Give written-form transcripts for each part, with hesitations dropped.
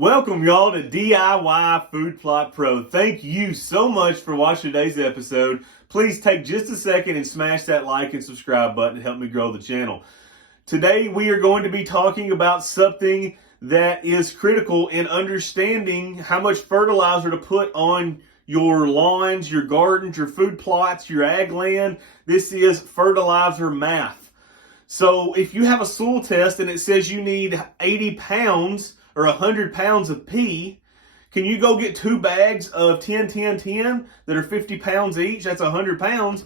Welcome y'all to DIY Food Plot Pro. Thank you so much for watching today's episode. Please take just a second and smash that like and subscribe button to help me grow the channel. Today we are going to be talking about something that is critical in understanding how much fertilizer to put on your lawns, your gardens, your food plots, your ag land. This is fertilizer math. So if you have a soil test and it says you need 80 pounds or 100 pounds of pea, can you go get 2 bags of 10, 10, 10 that are 50 pounds each? That's 100 pounds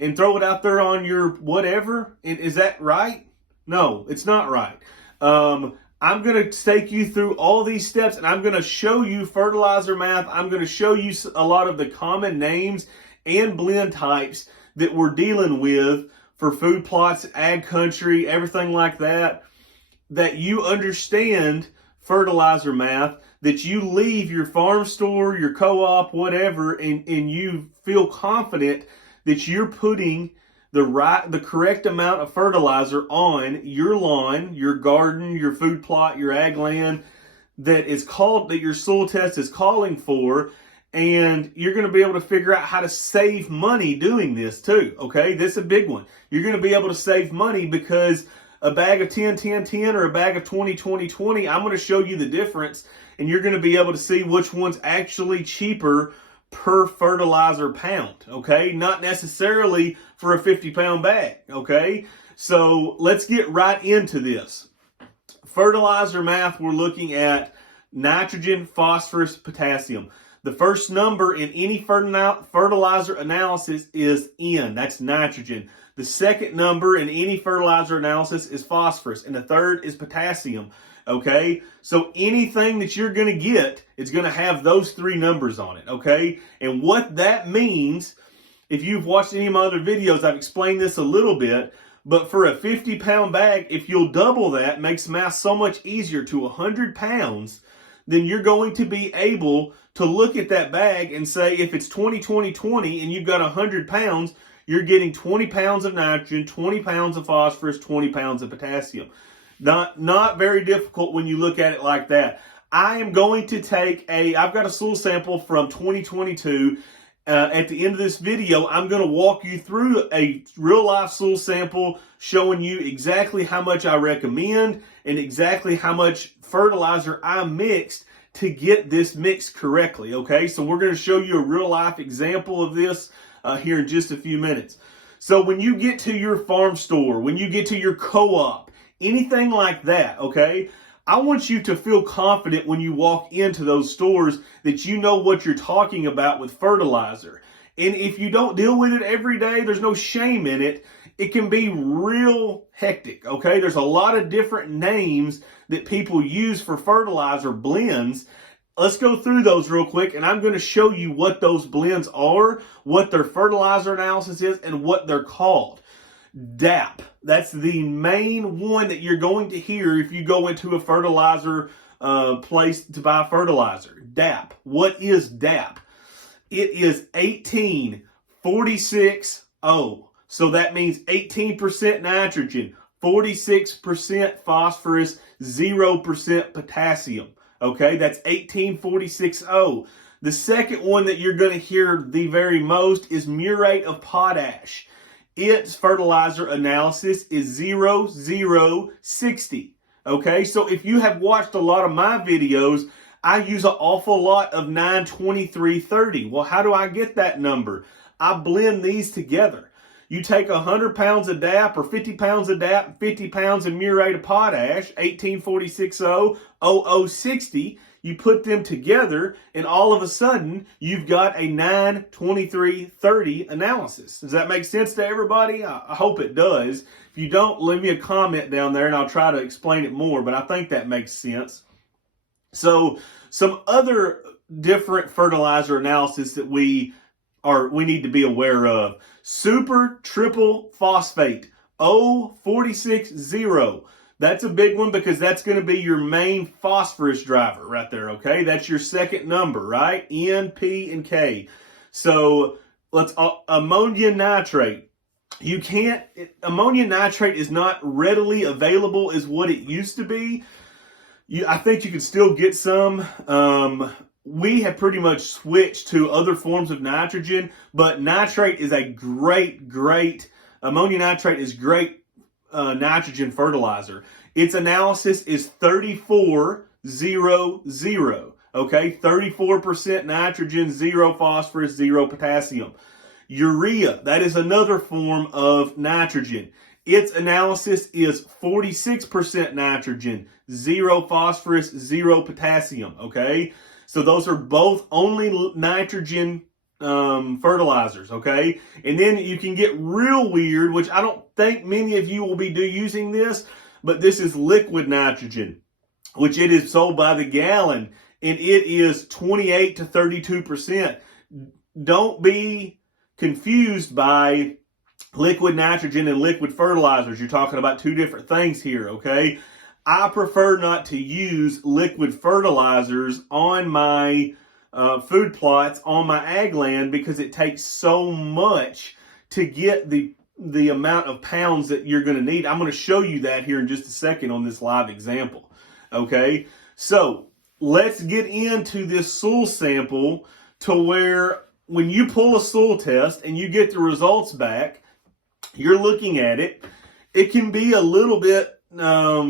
and throw it out there on your whatever? Is that right? No, it's not right. I'm going to take you through all these steps and I'm going to show you fertilizer math. I'm going to show you a lot of the common names and blend types that we're dealing with for food plots, ag country, everything like that, that you understand fertilizer math, that you leave your farm store, your co-op, whatever, and you feel confident that you're putting the correct amount of fertilizer on your lawn, your garden, your food plot, your ag land that your soil test is calling for, and you're going to be able to figure out how to save money doing this too. Okay, this is a big one. You're going to be able to save money because a bag of 10, 10, 10 or a bag of 20, 20, 20, I'm going to show you the difference, and you're going to be able to see which one's actually cheaper per fertilizer pound, okay? Not necessarily for a 50-pound bag, okay? So let's get right into this. Fertilizer math, we're looking at nitrogen, phosphorus, potassium. The first number in any fertilizer analysis is N, that's nitrogen. The second number in any fertilizer analysis is phosphorus, and the third is potassium, okay? So anything that you're going to get is going to have those 3 numbers on it, okay? And what that means, if you've watched any of my other videos, I've explained this a little bit, but for a 50-pound bag, if you'll double that, makes math so much easier to 100 pounds, then you're going to be able to look at that bag and say, if it's 20, 20, 20, and you've got 100 pounds, you're getting 20 pounds of nitrogen, 20 pounds of phosphorus, 20 pounds of potassium. Not very difficult when you look at it like that. I am going to I've got a soil sample from 2022. At the end of this video, I'm going to walk you through a real life soil sample showing you exactly how much I recommend and exactly how much fertilizer I mixed to get this mix correctly, okay? So we're going to show you a real life example of this here in just a few minutes. So when you get to your farm store, when you get to your co-op, anything like that, okay, I want you to feel confident when you walk into those stores that you know what you're talking about with fertilizer. And if you don't deal with it every day, there's no shame in it. It can be real hectic, okay? There's a lot of different names that people use for fertilizer blends. Let's go through those real quick, and I'm going to show you what those blends are, what their fertilizer analysis is, and what they're called. DAP. That's the main one that you're going to hear if you go into a fertilizer place to buy fertilizer. DAP. What is DAP? It is 18-46-0. So that means 18% nitrogen, 46% phosphorus, 0% potassium. Okay, that's 18-46-0. The second one that you're going to hear the very most is muriate of potash. Its fertilizer analysis is 0-0-60. Okay, so if you have watched a lot of my videos, I use an awful lot of 9-23-30. Well, how do I get that number? I blend these together. You take 100 pounds of DAP or 50 pounds of DAP, 50 pounds of muriate of potash, 18-46-0, 00-60. You put them together, and all of a sudden, you've got a 9-23-30 analysis. Does that make sense to everybody? I hope it does. If you don't, leave me a comment down there, and I'll try to explain it more, but I think that makes sense. So, some other different fertilizer analysis that we need to be aware of. Super triple phosphate, 0-46-0. That's a big one because that's going to be your main phosphorus driver right there, okay? That's your second number, right? N, P, and K. So let's ammonia nitrate. Ammonia nitrate is not readily available as what it used to be. I think you can still get some. We have pretty much switched to other forms of nitrogen, but nitrate is a great, ammonium nitrate is great nitrogen fertilizer. Its analysis is 34-0-0. Okay, 34% nitrogen, 0 phosphorus, 0 potassium. Urea, that is another form of nitrogen. Its analysis is 46% nitrogen, 0 phosphorus, 0 potassium. Okay, so those are both only nitrogen fertilizers. Okay, and then you can get real weird, which I don't think many of you will be using this, but this is liquid nitrogen, which it is sold by the gallon, and it is 28 to 32%. Don't be confused by liquid nitrogen and liquid fertilizers. You're talking about two different things here, okay? I prefer not to use liquid fertilizers on my food plots, on my ag land, because it takes so much to get the amount of pounds that you're going to need. I'm going to show you that here in just a second on this live example, okay? So let's get into this soil sample to where when you pull a soil test and you get the results back, you're looking at it, it can be a little bit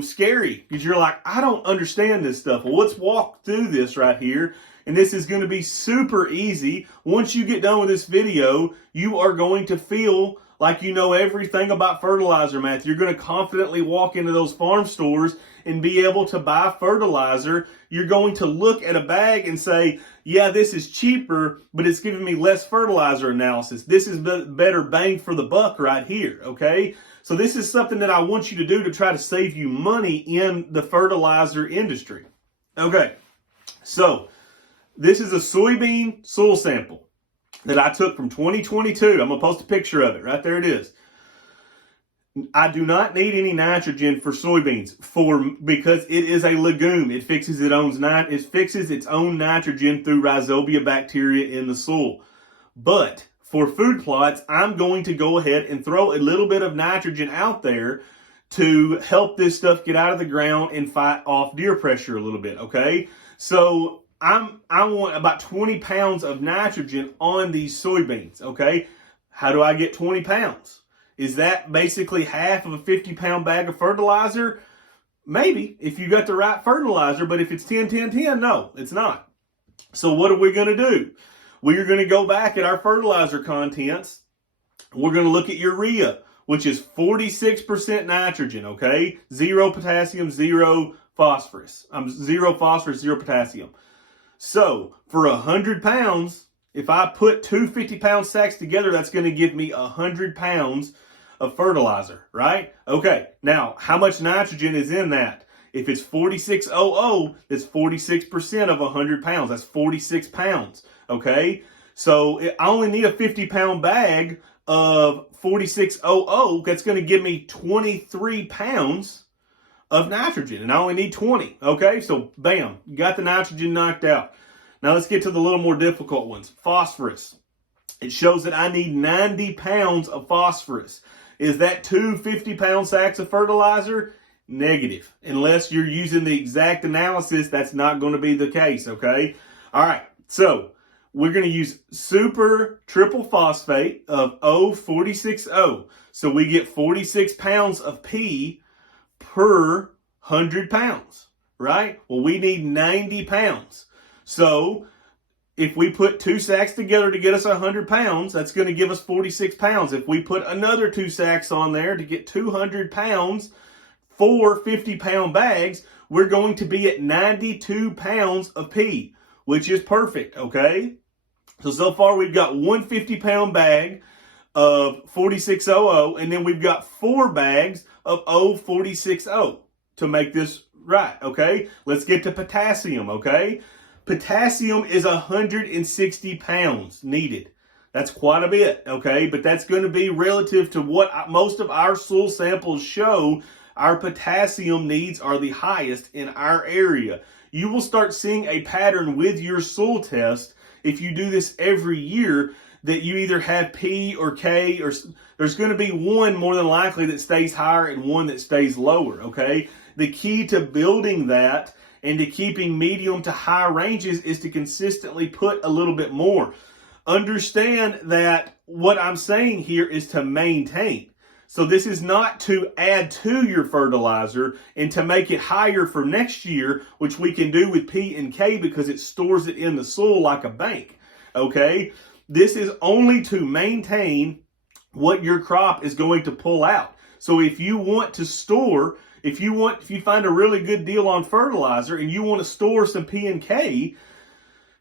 scary because you're like, I don't understand this stuff. Well, let's walk through this right here. And this is going to be super easy. Once you get done with this video, you are going to feel like you know everything about fertilizer math. You're going to confidently walk into those farm stores and be able to buy fertilizer. You're going to look at a bag and say, yeah, this is cheaper, but it's giving me less fertilizer analysis. This is better bang for the buck right here, okay? So this is something that I want you to do to try to save you money in the fertilizer industry. Okay, so this is a soybean soil sample that I took from 2022. I'm going to post a picture of it. Right there it is. I do not need any nitrogen for soybeans because it is a legume. It fixes its own nitrogen through rhizobia bacteria in the soil. But for food plots, I'm going to go ahead and throw a little bit of nitrogen out there to help this stuff get out of the ground and fight off deer pressure a little bit, okay? So I want about 20 pounds of nitrogen on these soybeans, okay? How do I get 20 pounds? Is that basically half of a 50-pound bag of fertilizer? Maybe, if you got the right fertilizer, but if it's 10-10-10, no, it's not. So what are we going to do? We're going to go back at our fertilizer contents. We're going to look at urea, which is 46% nitrogen, okay? 0 potassium, 0 phosphorus. 0 phosphorus, 0 potassium. So for 100 pounds, if I put two 50-pound sacks together, that's going to give me 100 pounds of fertilizer, right? Okay, now how much nitrogen is in that? If it's 4600, that's 46% of 100 pounds. That's 46 pounds, okay? So I only need a 50-pound bag of 4600. That's going to give me 23 pounds of nitrogen, and I only need 20, okay? So bam, you got the nitrogen knocked out. Now let's get to the little more difficult ones. Phosphorus. It shows that I need 90 pounds of phosphorus. Is that two 50-pound sacks of fertilizer? Negative. Unless you're using the exact analysis, that's not going to be the case, okay? All right, so we're going to use super triple phosphate of O46O. So we get 46 pounds of P per 100 pounds, right? Well, we need 90 pounds. So if we put two sacks together to get us 100 pounds, that's going to give us 46 pounds. If we put another two sacks on there to get 200 pounds, 4 50-pound bags, we're going to be at 92 pounds of P, which is perfect, okay? So far we've got one 50-pound bag of 4600, and then we've got 4 bags of O460 to make this right, okay? Let's get to potassium, okay? Potassium is 160 pounds needed. That's quite a bit, okay? But that's going to be relative to what most of our soil samples show our potassium needs are the highest in our area. You will start seeing a pattern with your soil test if you do this every year that you either have P or K, or there's going to be one more than likely that stays higher and one that stays lower, okay? The key to building that and to keeping medium to high ranges is to consistently put a little bit more. Understand that what I'm saying here is to maintain. So this is not to add to your fertilizer and to make it higher for next year, which we can do with P and K because it stores it in the soil like a bank. Okay? This is only to maintain what your crop is going to pull out. So if you want to store, if you find a really good deal on fertilizer and you want to store some P and K,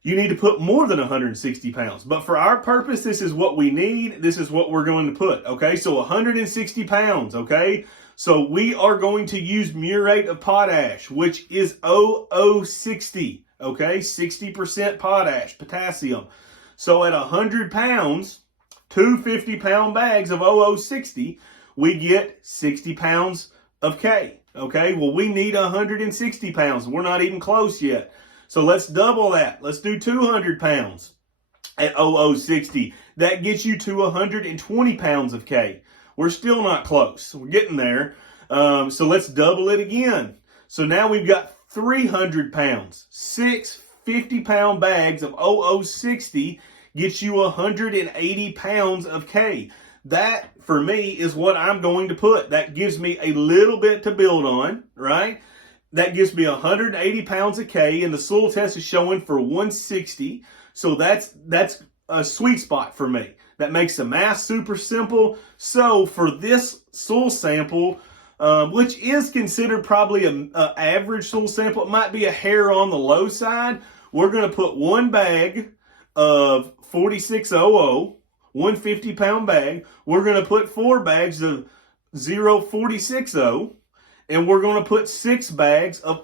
you need to put more than 160 pounds. But for our purpose, this is what we need. This is what we're going to put, okay? So 160 pounds, okay? So we are going to use muriate of potash, which is 0060, okay? 60% potash, potassium. So at 100 pounds, two 50-pound bags of 0060, we get 60 pounds of K, okay? Well, we need 160 pounds. We're not even close yet. So let's double that. Let's do 200 pounds at 0060. That gets you to 120 pounds of K. We're still not close. We're getting there. So let's double it again. So now we've got 300 pounds. 6 50-pound bags of 0060 gets you 180 pounds of K. That, for me, is what I'm going to put. That gives me a little bit to build on, right? That gives me 180 pounds of K, and the soil test is showing for 160. So that's a sweet spot for me. That makes the math super simple. So for this soil sample, which is considered probably an average soil sample, it might be a hair on the low side, we're going to put one bag of 4600, 150-pound bag. We're going to put 4 bags of 0460. And we're going to put 6 bags of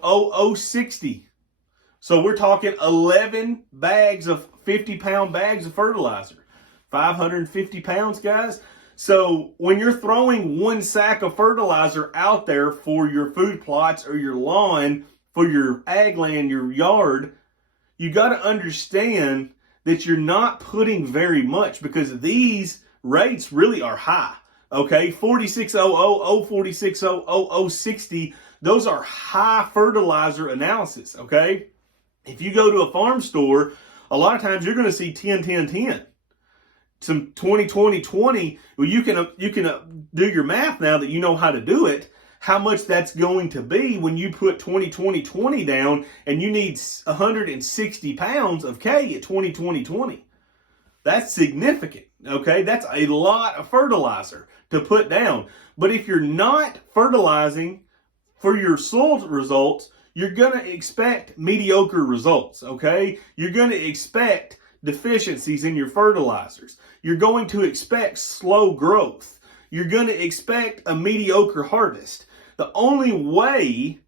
0060. So we're talking 11 bags of 50-pound bags of fertilizer. 550 pounds, guys. So when you're throwing one sack of fertilizer out there for your food plots or your lawn, for your ag land, your yard, you got to understand that you're not putting very much because these rates really are high. Okay, 4600, 0460, 0060, those are high fertilizer analysis, okay? If you go to a farm store, a lot of times you're going to see 10, 10, 10. Some 20, 20, 20. Well, you can do your math now that you know how to do it, how much that's going to be when you put 20, 20, 20 down and you need 160 pounds of K at 20, 20, 20. That's significant, okay? That's a lot of fertilizer to put down. But if you're not fertilizing for your soil results, you're going to expect mediocre results, okay? You're going to expect deficiencies in your fertilizers. You're going to expect slow growth. You're going to expect a mediocre harvest. The only way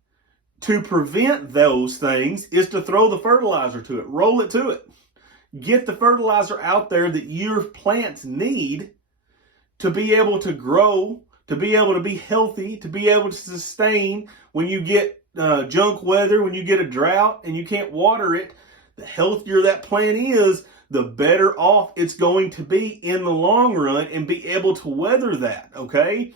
to prevent those things is to throw the fertilizer to it, roll it to it. Get the fertilizer out there that your plants need to be able to grow, to be able to be healthy, to be able to sustain when you get junk weather, when you get a drought and you can't water it. The healthier that plant is, the better off it's going to be in the long run and be able to weather that, okay?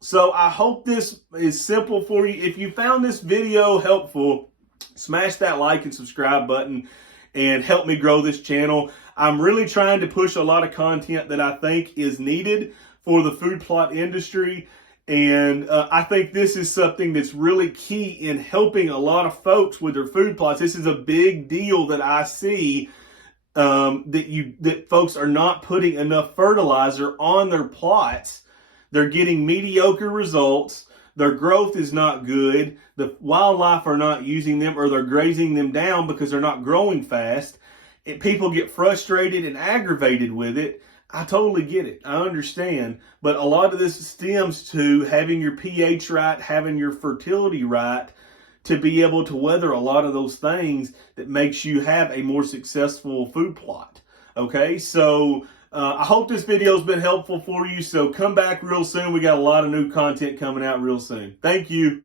So I hope this is simple for you. If you found this video helpful, smash that like and subscribe button and help me grow this channel. I'm really trying to push a lot of content that I think is needed for the food plot industry. And I think this is something that's really key in helping a lot of folks with their food plots. This is a big deal that I see that folks are not putting enough fertilizer on their plots. They're getting mediocre results. Their growth is not good. The wildlife are not using them, or they're grazing them down because they're not growing fast. And people get frustrated and aggravated with it. I totally get it. I understand. But a lot of this stems to having your pH right, having your fertility right, to be able to weather a lot of those things that makes you have a more successful food plot. Okay, so I hope this video has been helpful for you. So come back real soon. We got a lot of new content coming out real soon. Thank you.